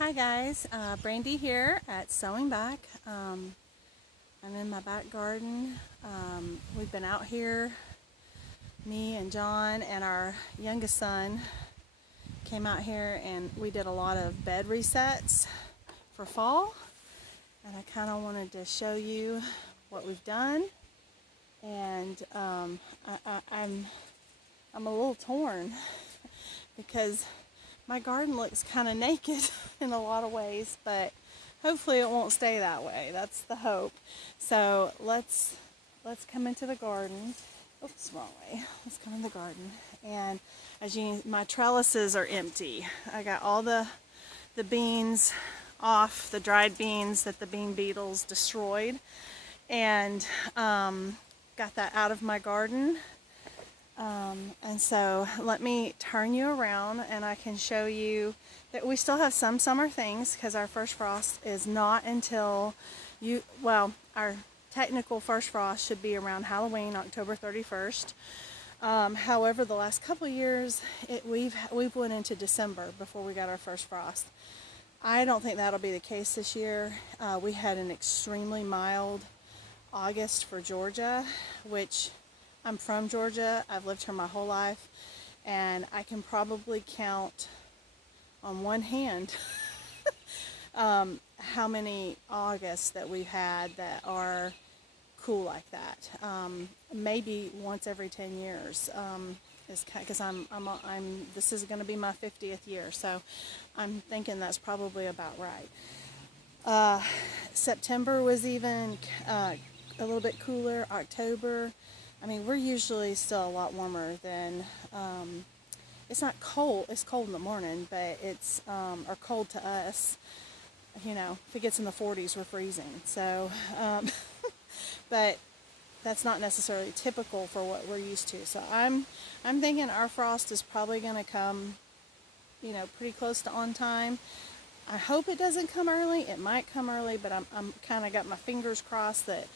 Hi guys, Brandy here at Sewing Back. I'm in my back garden. We've been out here, me and John and our youngest son came out here and we did a lot of bed resets for fall, and I kind of wanted to show you what we've done. And I'm a little torn because my garden looks kind of naked in a lot of ways, but hopefully it won't stay that way. That's the hope. So let's come into the garden. Oops, wrong way. Let's come in the garden. And as my trellises are empty. I got all the beans off, the dried beans that the bean beetles destroyed, and got that out of my garden. And so let me turn you around and I can show you that we still have some summer things because our first frost is not until our technical first frost should be around Halloween, October 31st. However, the last couple years we've went into December before we got our first frost. I don't think that'll be the case this year. We had an extremely mild August for Georgia, which I'm from Georgia. I've lived here my whole life, and I can probably count on one hand how many Augusts that we've had that are cool like that. Maybe once every 10 years. Because this is going to be my 50th year, so I'm thinking that's probably about right. September was even a little bit cooler. October. I mean, we're usually still a lot warmer than, it's not cold, it's cold in the morning, but it's, or cold to us, you know, if it gets in the 40s, we're freezing. So, but that's not necessarily typical for what we're used to. So I'm thinking our frost is probably going to come, you know, pretty close to on time. I hope it doesn't come early. It might come early, but I'm kind of got my fingers crossed that,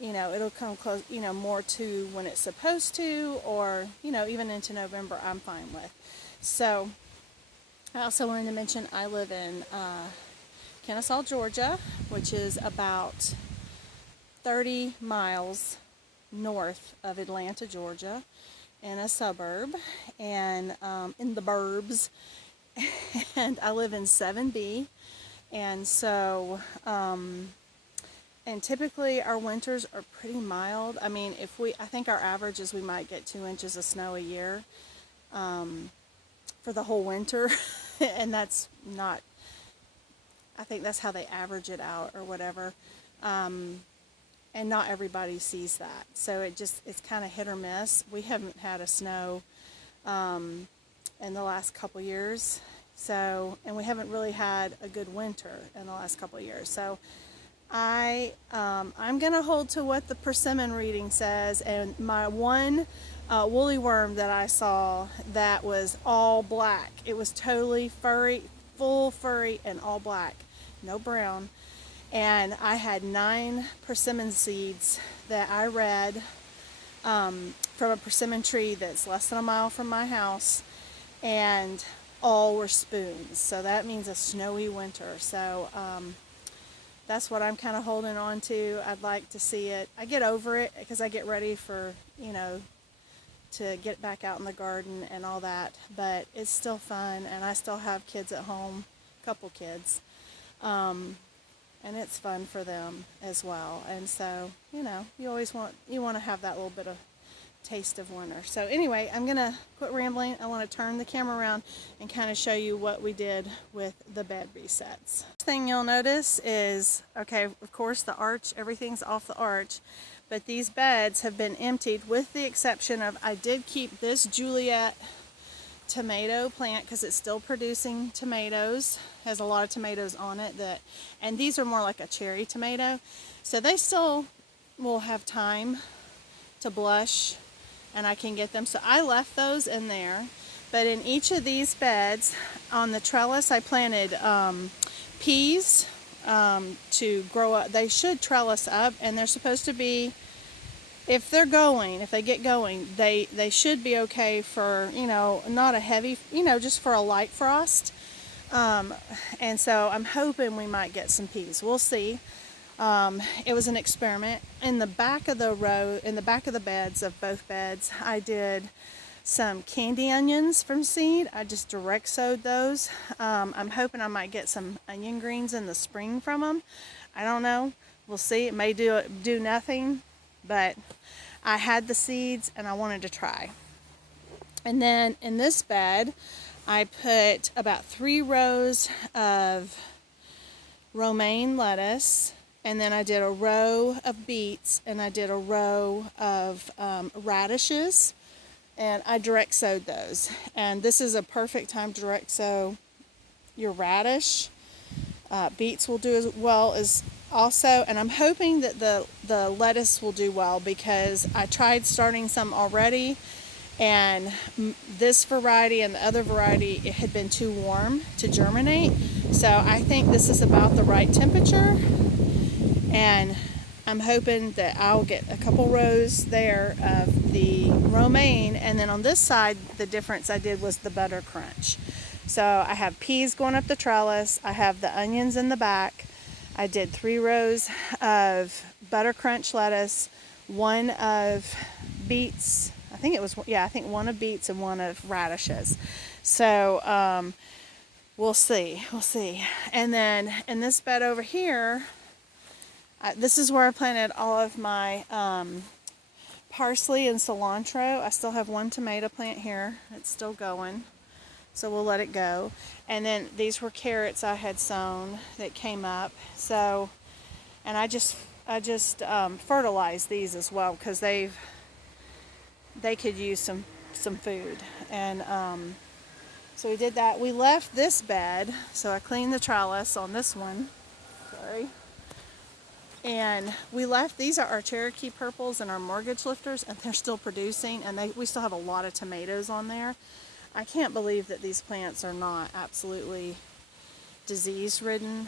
you know, it'll come close, you know, more to when it's supposed to, or, you know, even into November, I'm fine with. So, I also wanted to mention I live in Kennesaw, Georgia, which is about 30 miles north of Atlanta, Georgia, in a suburb, and in the burbs, and I live in 7B, and so, and typically our winters are pretty mild. I mean, I think our average is we might get 2 inches of snow a year for the whole winter. And that's not, I think that's how they average it out or whatever. And not everybody sees that. So it's kind of hit or miss. We haven't had a snow in the last couple years. So, and we haven't really had a good winter in the last couple years. So, I'm going to hold to what the persimmon reading says, and my one woolly worm that I saw that was all black. It was totally furry, full furry, and all black, no brown. And I had 9 persimmon seeds that I read from a persimmon tree that's less than a mile from my house, and all were spoons. So that means a snowy winter. So, that's what I'm kind of holding on to. I'd like to see it. I get over it because I get ready for, you know, to get back out in the garden and all that. But it's still fun, and I still have kids at home, a couple kids. And it's fun for them as well. And so, you know, you want to have that little bit of taste of winter. So anyway, I'm going to quit rambling. I want to turn the camera around and kind of show you what we did with the bed resets. First thing you'll notice is, okay, of course the arch, everything's off the arch, but these beds have been emptied with the exception of, I did keep this Juliet tomato plant because it's still producing tomatoes, has a lot of tomatoes on it, and these are more like a cherry tomato, so they still will have time to blush and I can get them. So I left those in there. But in each of these beds, on the trellis, I planted peas to grow up. They should trellis up, and they're supposed to be, if they get going, they should be okay for, you know, not a heavy, you know, just for a light frost. And so I'm hoping we might get some peas. We'll see. It was an experiment. In the back of the row, in the back of the beds of both beds, I did some candy onions from seed. I just direct sowed those. I'm hoping I might get some onion greens in the spring from them. I don't know. We'll see. It may do nothing, but I had the seeds and I wanted to try. And then in this bed, I put about 3 rows of romaine lettuce, and then I did a row of beets, and I did a row of radishes, and I direct sowed those. And this is a perfect time to direct sow your radish. Beets will do as well as also, and I'm hoping that the lettuce will do well, because I tried starting some already, and this variety and the other variety, it had been too warm to germinate. So I think this is about the right temperature, and I'm hoping that I'll get a couple rows there of the romaine. And then on this side, the difference I did was the butter crunch. So I have peas going up the trellis, I have the onions in the back. I did 3 rows of butter crunch lettuce, 1 of beets, I think 1 of beets and 1 of radishes. So we'll see. And then in this bed over here, this is where I planted all of my parsley and cilantro. I still have 1 tomato plant here. It's still going, so we'll let it go. And then these were carrots I had sown that came up. So, and I just fertilized these as well, because they could use some food. And so we did that. We left this bed, so I cleaned the trellis on this one. Sorry. And we left, these are our Cherokee purples and our mortgage lifters, and they're still producing, and we still have a lot of tomatoes on there. I can't believe that these plants are not absolutely disease ridden.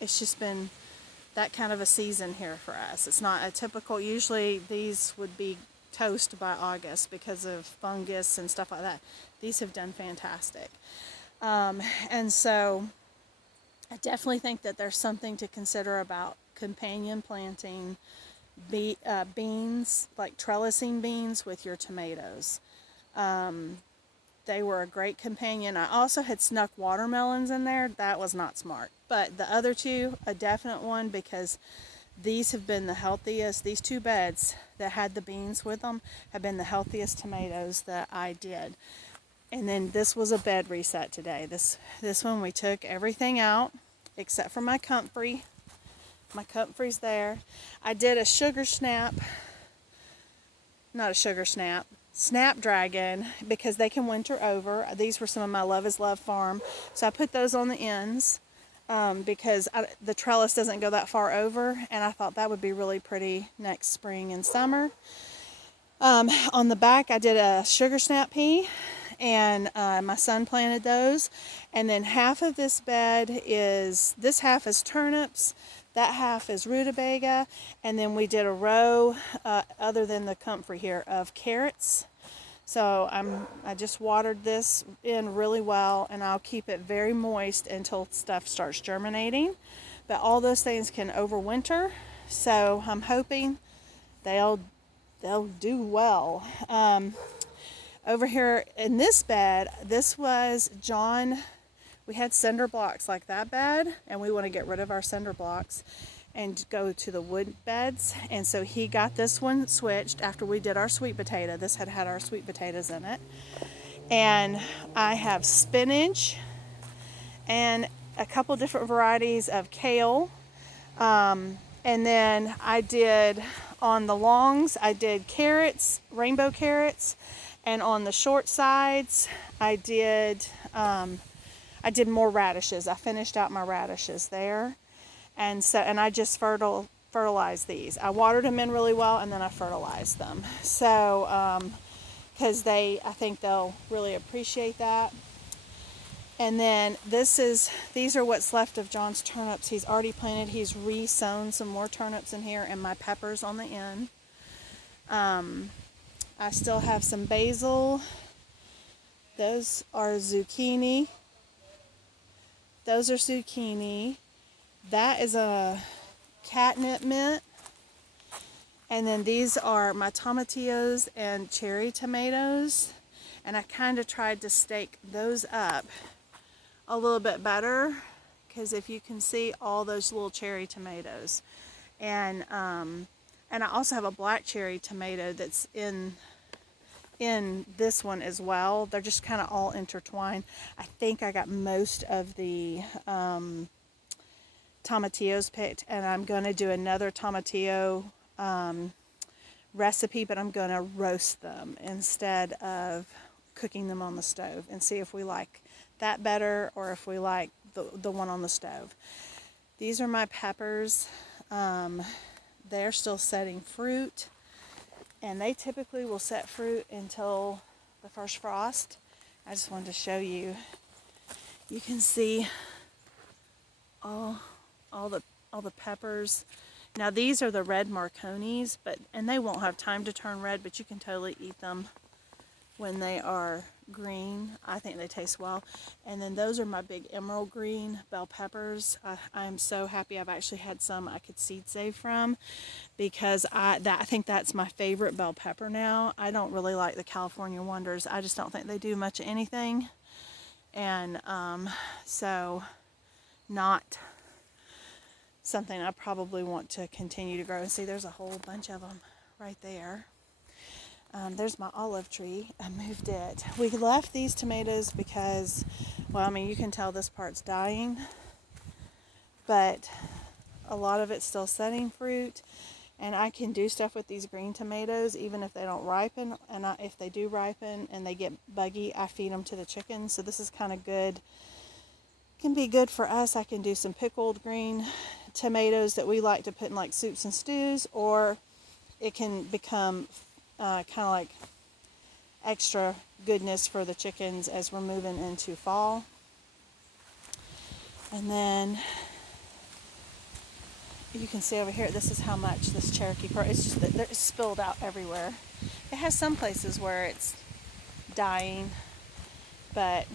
It's just been that kind of a season here for us. It's not a typical, usually these would be toast by August because of fungus and stuff like that. These have done fantastic. And so I definitely think that there's something to consider about companion planting beans, like trellising beans with your tomatoes. They were a great companion. I also had snuck watermelons in there. That was not smart. But the other two, a definite one, because these have been the healthiest. These 2 beds that had the beans with them have been the healthiest tomatoes that I did. And then this was a bed reset today. This one we took everything out except for my comfrey. My comfrey's there. I did a snapdragon, because they can winter over. These were some of my Love is Love farm. So I put those on the ends because the trellis doesn't go that far over, and I thought that would be really pretty next spring and summer. On the back, I did a sugar snap pea, and my son planted those. And then half of this half is turnips, that half is rutabaga, and then we did a row, other than the comfrey here, of carrots. So I just watered this in really well, and I'll keep it very moist until stuff starts germinating. But all those things can overwinter, so I'm hoping they'll do well. Over here in this bed, this was John. We had cinder blocks like that bed, and we want to get rid of our cinder blocks and go to the wood beds. And so he got this one switched after we did our sweet potato. This had our sweet potatoes in it. And I have spinach and a couple different varieties of kale. And then I did, on the longs, I did carrots, rainbow carrots. And on the short sides, I did more radishes. I finished out my radishes there. And I just fertilized these. I watered them in really well, and then I fertilized them. So, because I think they'll really appreciate that. And then these are what's left of John's turnips. He's already planted. He's re-sown some more turnips in here, and my peppers on the end. I still have some basil. Those are zucchini. Those are zucchini. That is a catnip mint. And then these are my tomatillos and cherry tomatoes. And I kind of tried to stake those up a little bit better, because if you can see all those little cherry tomatoes. And I also have a black cherry tomato that's in this one as well. They're just kind of all intertwined. I think I got most of the tomatillos picked, and I'm going to do another tomatillo recipe, but I'm going to roast them instead of cooking them on the stove, and see if we like that better or if we like the one on the stove. These are my peppers. They're still setting fruit, and they typically will set fruit until the first frost. I just wanted to show you. You can see all the peppers. Now these are the red Marconis, and they won't have time to turn red, but you can totally eat them when they are green. I think they taste well. And then those are my big emerald green bell peppers. I am so happy I've actually had some I could seed save from, because I think that's my favorite bell pepper now. I don't really like the California Wonders. I just don't think they do much of anything. And so not something I probably want to continue to grow. And see, there's a whole bunch of them right there. There's my olive tree. I moved it. We left these tomatoes because, well, I mean, you can tell this part's dying, but a lot of it's still setting fruit, and I can do stuff with these green tomatoes even if they don't ripen. And if they do ripen and they get buggy, I feed them to the chickens. So this is kind of good. Can be good for us. I can do some pickled green tomatoes that we like to put in like soups and stews, or it can become kind of like extra goodness for the chickens as we're moving into fall. And then you can see over here, this is how much this Cherokee Crow, it's just that it's spilled out everywhere. It has some places where it's dying, but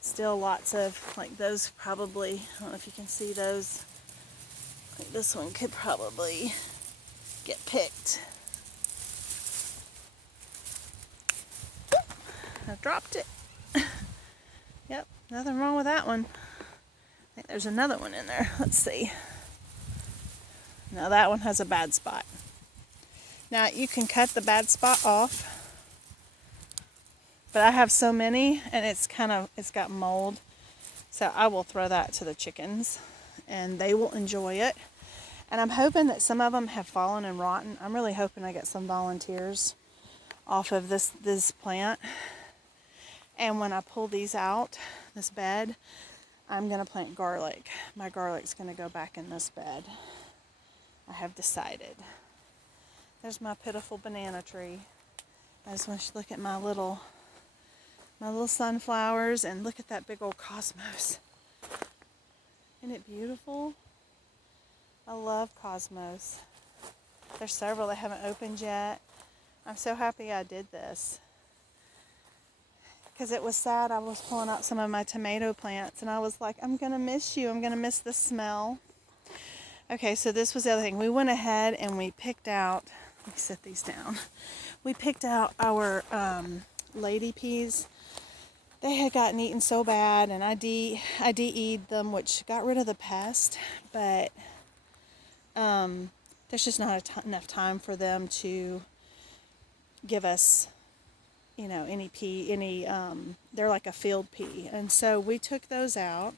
still lots of, like those probably, I don't know if you can see those, like this one could probably get picked. I dropped it. Yep, nothing wrong with that one. I think there's another one in there. Let's see. Now that one has a bad spot. Now you can cut the bad spot off, but I have so many, and it's got mold. So I will throw that to the chickens, and they will enjoy it. And I'm hoping that some of them have fallen and rotten. I'm really hoping I get some volunteers off of this plant. And when I pull these out, this bed, I'm going to plant garlic. My garlic's going to go back in this bed. I have decided. There's my pitiful banana tree. I just want you to look at my little sunflowers, and look at that big old cosmos. Isn't it beautiful? I love cosmos. There's several that haven't opened yet. I'm so happy I did this, because it was sad. I was pulling out some of my tomato plants, and I was like, I'm going to miss you. I'm going to miss the smell. Okay, so this was the other thing. We went ahead and we picked out, let me set these down. We picked out our lady peas. They had gotten eaten so bad, and I de-eed them, which got rid of the pest, but there's just not enough time for them to give us, any pea, they're like a field pea. And so we took those out,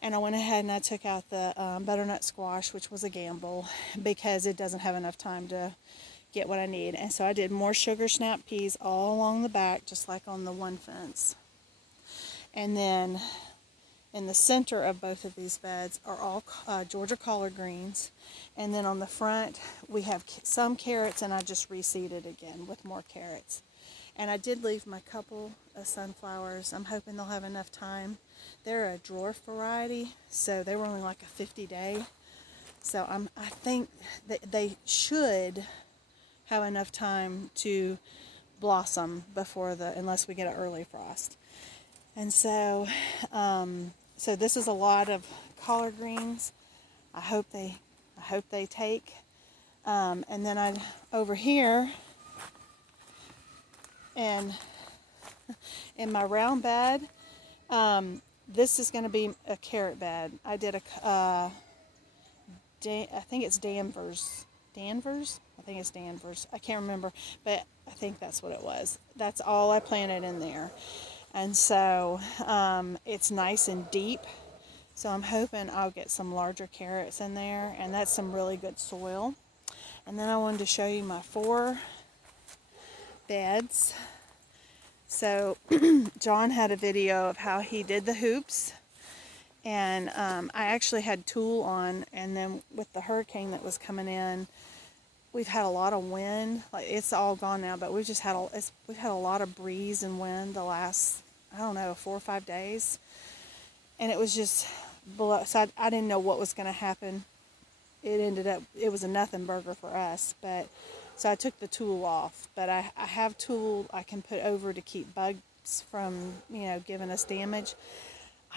and I went ahead and I took out the butternut squash, which was a gamble because it doesn't have enough time to get what I need. And so I did more sugar snap peas all along the back, just like on the one fence. And then in the center of both of these beds are all Georgia collard greens. And then on the front, we have some carrots, and I just reseeded again with more carrots. And I did leave my couple of sunflowers. I'm hoping they'll have enough time. They're a dwarf variety, so they were only like a 50-day. So I think that they should have enough time to blossom before unless we get an early frost. And so, so this is a lot of collard greens. I hope they take. And then over here, and in my round bed, this is going to be a carrot bed. I did I think it's Danvers. Danvers? I think it's Danvers. I can't remember, but I think that's what it was. That's all I planted in there. And so it's nice and deep. So I'm hoping I'll get some larger carrots in there, and that's some really good soil. And then I wanted to show you my 4 beds. So John had a video of how he did the hoops, and I actually had tulle on, and then with the hurricane that was coming in, we've had a lot of wind. Like, it's all gone now, but we've had a lot of breeze and wind the last, I don't know, 4 or 5 days, and it was just below. So I didn't know what was going to happen. It was a nothing burger for us, but so I took the tulle off. But I have tulle I can put over to keep bugs from, giving us damage.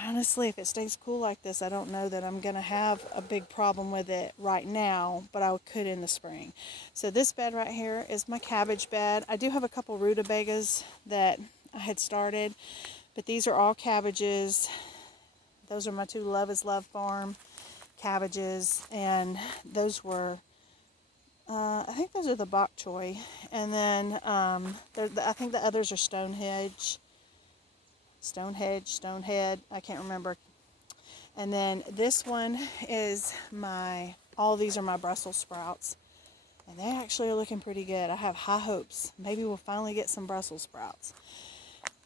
Honestly, if it stays cool like this, I don't know that I'm going to have a big problem with it right now, but I could in the spring. So this bed right here is my cabbage bed. I do have a couple rutabagas that I had started, but these are all cabbages. Those are my 2 Love is Love Farm cabbages, and those were, I think those are the bok choy, and then I think the others are Stonehead, I can't remember. And then this one is all these are my Brussels sprouts, and they actually are looking pretty good. I have high hopes. Maybe we'll finally get some Brussels sprouts.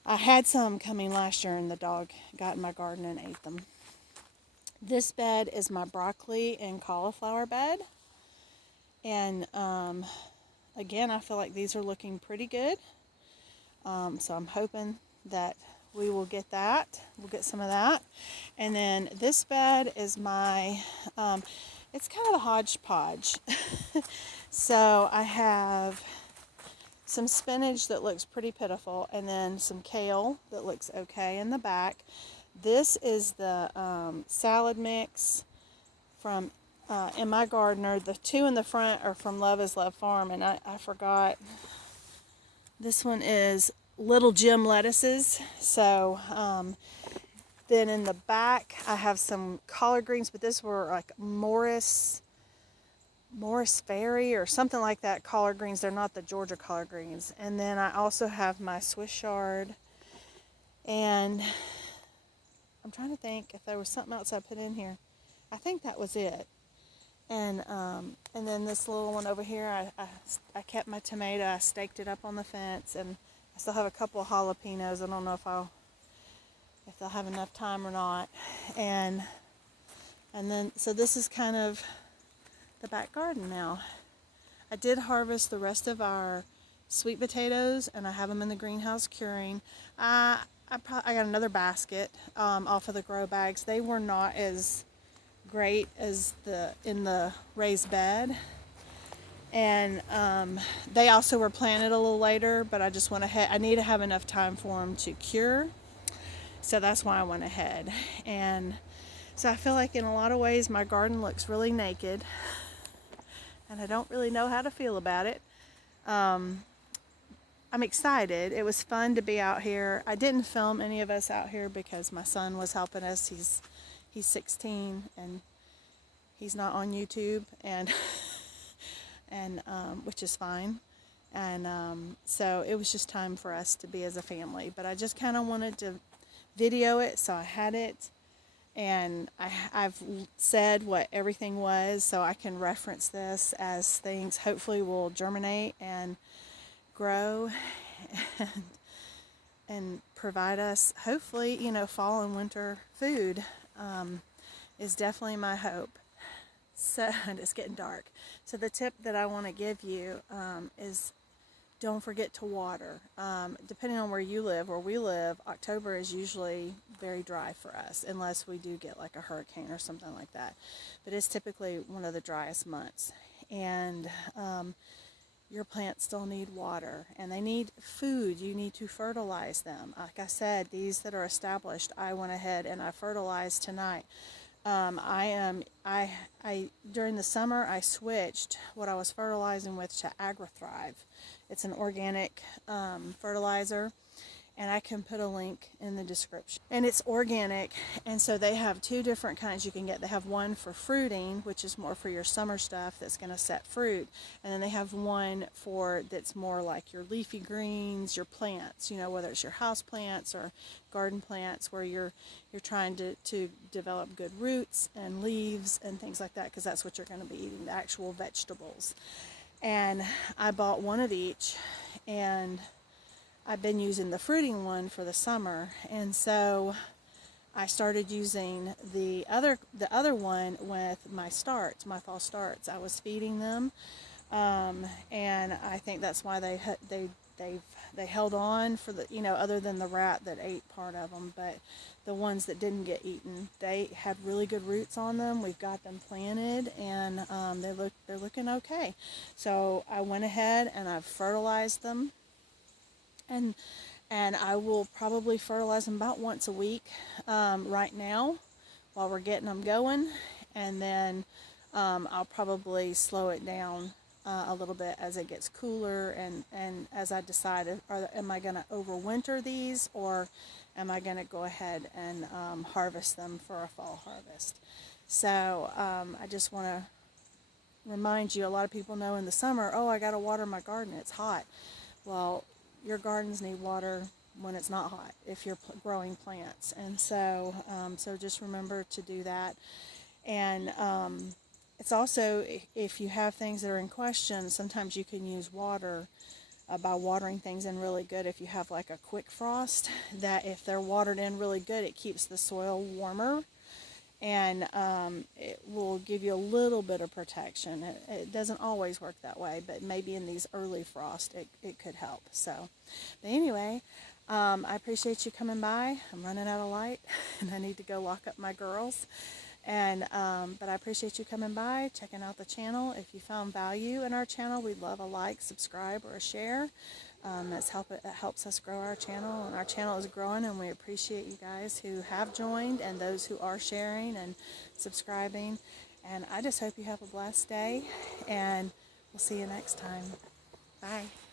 I had some coming last year, and the dog got in my garden and ate them. This bed is my broccoli and cauliflower bed. And again, I feel like these are looking pretty good. So I'm hoping that we will get that. We'll get some of that. And then this bed is it's kind of a hodgepodge. So I have some spinach that looks pretty pitiful, and then some kale that looks okay in the back. This is the salad mix from In My Gardener. The 2 in the front are from Love is Love Farm, and I forgot. This one is Little Jim lettuces. So then in the back I have some collard greens, but this were like Morris Ferry or something like that collard greens. They're not the Georgia collard greens. And then I also have my Swiss chard, and I'm trying to think if there was something else I put in here. I think that was it. And then this little one over here, I kept my tomato. I staked it up on the fence, and I still have a couple of jalapenos. I don't know if they'll have enough time or not. And then so this is kind of the back garden now. I did harvest the rest of our sweet potatoes, and I have them in the greenhouse curing. I got another basket off of the grow bags. They were not as great as in the raised bed, and they also were planted a little later, but I just went ahead. I need to have enough time for them to cure, so that's why I went ahead. And so I feel like in a lot of ways my garden looks really naked, and I don't really know how to feel about it. I'm excited. It was fun to be out here. I didn't film any of us out here because my son was helping us. He's 16, and he's not on YouTube, and which is fine. And so it was just time for us to be as a family. But I just kind of wanted to video it, so I had it, and I've said what everything was, so I can reference this as things hopefully will germinate and grow and provide us, hopefully, fall and winter food is definitely my hope. So, and it's getting dark. So the tip that I want to give you is don't forget to water. Depending on where you live, where we live, October is usually very dry for us, unless we do get like a hurricane or something like that. But it's typically one of the driest months. And your plants still need water, and they need food. You need to fertilize them. Like I said, these that are established, I went ahead and I fertilized tonight. During the summer, I switched what I was fertilizing with to AgriThrive. It's an organic fertilizer, and I can put a link in the description. And it's organic, and so they have two different kinds you can get. They have one for fruiting, which is more for your summer stuff that's going to set fruit, and then they have one for that's more like your leafy greens, your plants, you know, whether it's your house plants or garden plants, where you're trying to develop good roots and leaves and things like that, because that's what you're going to be eating, the actual vegetables. And I bought one of each, and I've been using the fruiting one for the summer, and so I started using the other one with my starts, my fall starts. I was feeding them, and I think that's why they held on for the, you know, other than the rat that ate part of them, but the ones that didn't get eaten, they had really good roots on them. We've got them planted, and they're looking okay. So I went ahead and I've fertilized them. And I will probably fertilize them about once a week right now while we're getting them going, and then I'll probably slow it down a little bit as it gets cooler, and as I decide, am I going to overwinter these, or am I going to go ahead and harvest them for a fall harvest. So I just want to remind you, a lot of people know in the summer, oh, I got to water my garden, it's hot. Well, your gardens need water when it's not hot if you're growing plants, and so just remember to do that. And it's also, if you have things that are in question, sometimes you can use water by watering things in really good. If you have like a quick frost, that if they're watered in really good, it keeps the soil warmer, and it will give you a little bit of protection. It doesn't always work that way, but maybe in these early frost it could help. So, but anyway, I appreciate you coming by. I'm running out of light and I need to go lock up my girls. And but I appreciate you coming by, checking out the channel. If you found value in our channel, we'd love a like, subscribe, or a share. It helps us grow our channel, and our channel is growing, and we appreciate you guys who have joined and those who are sharing and subscribing. And I just hope you have a blessed day, and we'll see you next time. Bye.